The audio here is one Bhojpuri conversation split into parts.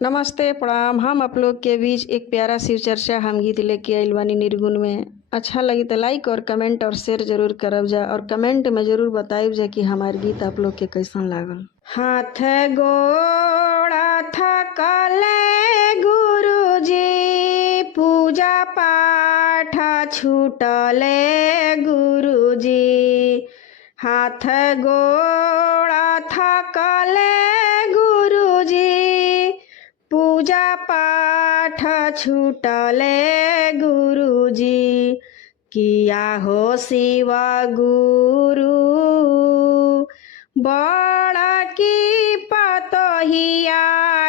नमस्ते प्रणाम। हम आप लोग के बीच एक प्यारा शिव चर्चा हम गीत लेके आइल बानी निर्गुण में। अच्छा लगी तो लाइक और कमेंट और शेयर जरूर करब जा और कमेंट में जरूर बताइब जा कि हमार गीत आप लोग के कैसन लागल। हाथ गोड़ा थकले गुरुजी, पूजा पाठ छूटले गुरुजी। हाथ गोड़ा थकले गुरुजी, पूजा पाठ छूटले गुरुजी। किया हो शिव गुरु, बड़ा की पतोहिया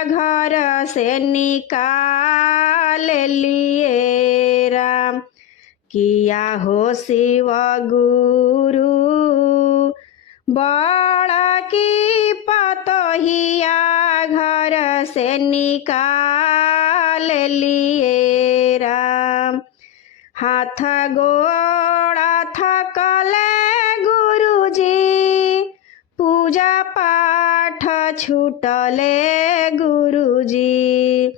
घर से निकाल लिए राम। किया हो शिव गुरु, बड़ा की पतोहिया घर से निकाल लिए राम। हाथ गोड़ा थकले गुरुजी, पूजा पाठ छूटले गुरुजी।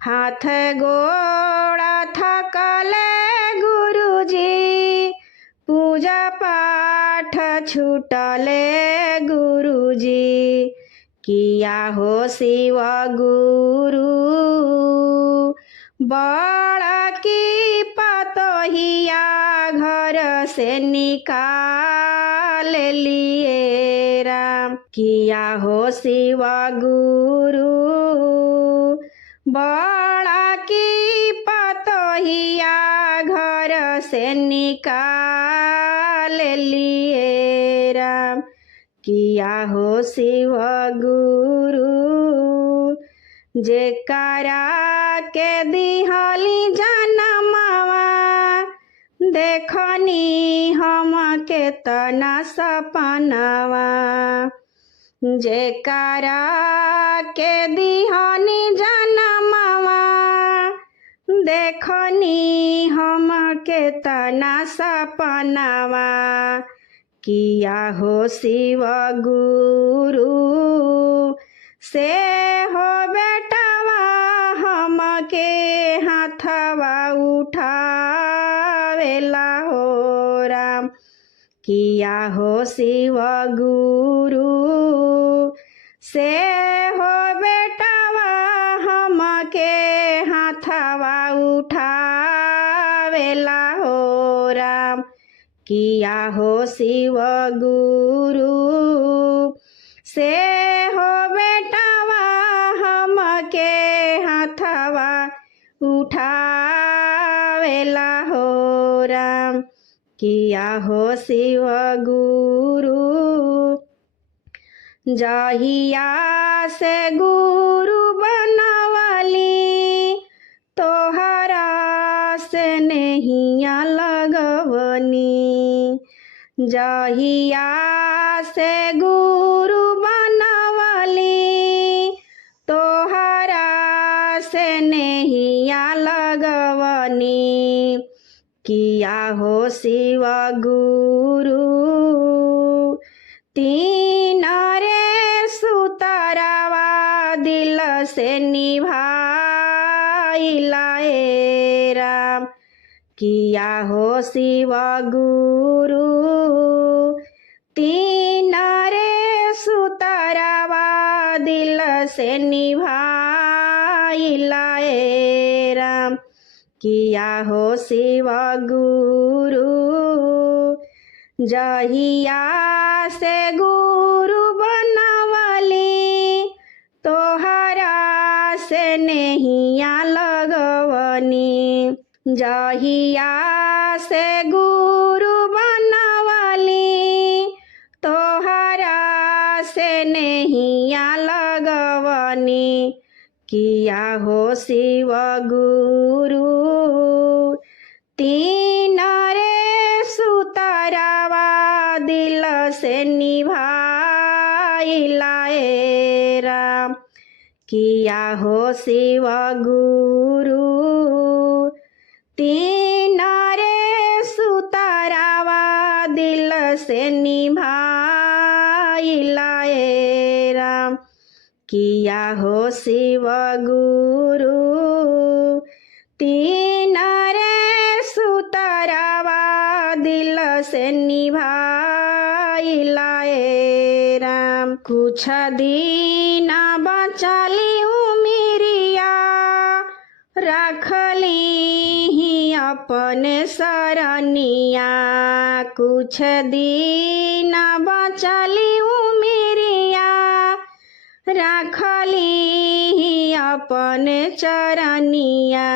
हाथ गोड़ा थकले गुरुजी, पूजा पाठ छूटले गुरुजी। किया हो शिव गुरु, बड़ा की पतोहिया घर से निकाल लिए राम। किया हो शिव गुरु, बड़ा की पतोहिया घर से निकाल लिए राम। किया हो शिव गुरु, जेकरा के दिहली जनमवा, देखनी हम के तना सपनवा। जेकरा के दिहनी जनमवा, देखनी हम के तना सपनवा। किया हो शिव गुरु, से हो बेटवा हम के हाथवा उठावेला हो राम। किया हो शिव गुरु, से हो बेटवा हम के हाथवा उठावेला हो राम। किया हो शिव गुरु, से हो बेटवा हम के हाथवा उठावेला हो राम। किया हो शिव गुरु, जहिया से गुरु बनवली, तोहरा से नहिया लगवनी। जहिया से गुरु बनवली, तोहरा से नहिया लगवनी। किया हो शिव गुरु, तीन रे सुतरावा दिल से निभाइला ए राम। किया हो शिव गुरु, तीन रे सुतरावा दिल से निभाइला ए राम। किया हो शिव गुरु, जहिया से गुरु बनवली, तोहरा से नहिया लगवनी। जहिया से गुरु बनवली, तोहरा से नहिया लगवनी। किया हो शिव गुरु, तीन रे सुतरावा दिल से निभाइला ए राम। किया हो शिव गुरु, तीन रे सुतरावा दिल से निभाइला ए राम। किया हो शिव गुरु तीन रे सुतरावा दिल से निभाइला ए राम। कुछ दिन बचली उमिरिया रखली ही अपने सरनिया। कुछ दिन बचली उमिरिया रखली ही अपने चरनिया।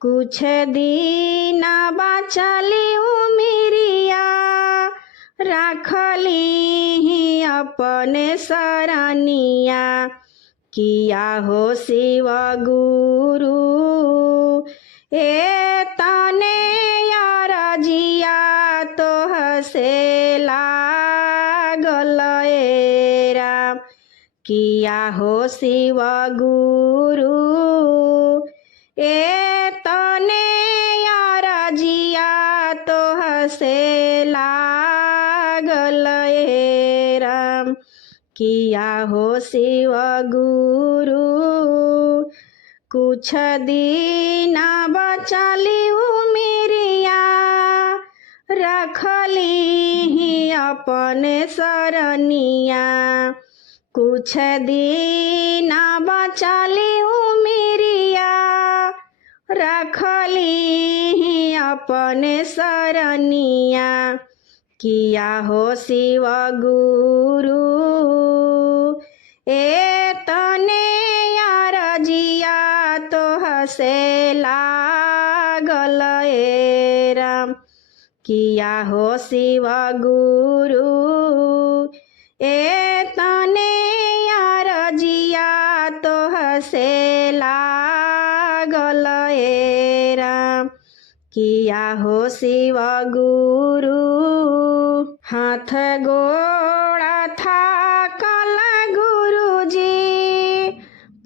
कुछ दिन बचली उमिरिया रखली ही अपने सरनिया। किया हो शिव गुरु ए तने अरजिया तोह से लागल ए राम। किया हो शिव गुरु ए तने अरजिया तोह से लागल ए राम। किया हो शिव गुरु कुछ दिन बचली उमिरिया रखली ही अपने सरनिया। कुछ दिन बचली उमिरिया रखली ही अपने सरनिया। किया हो शिव गुरु ए तने अरजिया तोह से लागल ए राम। किया हो शिव गुरु ए तने अरजिया तोह से लागल ए राम। किया हो शिव गुरु हाथ गोड़ा थाकल गुरुजी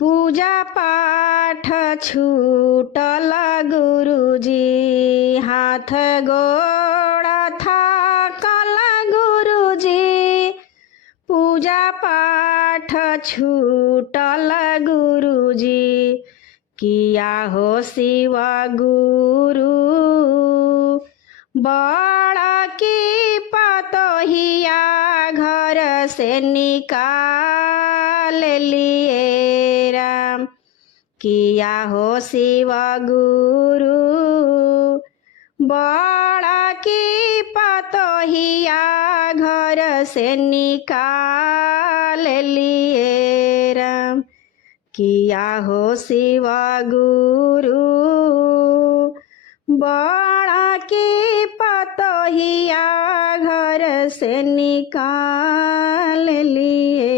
पूजा पाठ छूटल गुरुजी। हाथ गोड़ा थाकल गुरुजी पूजा पाठ छूटल गुरुजी। किया हो शिव गुरु बड़ा की पतोहिया घर से निकाल लिए राम। किया हो शिव गुरु बड़ा की पतोहिया घर से निकाल लिए राम। किया हो शिव गुरु बड़ा की पतोहिया घर से निकाल लिए।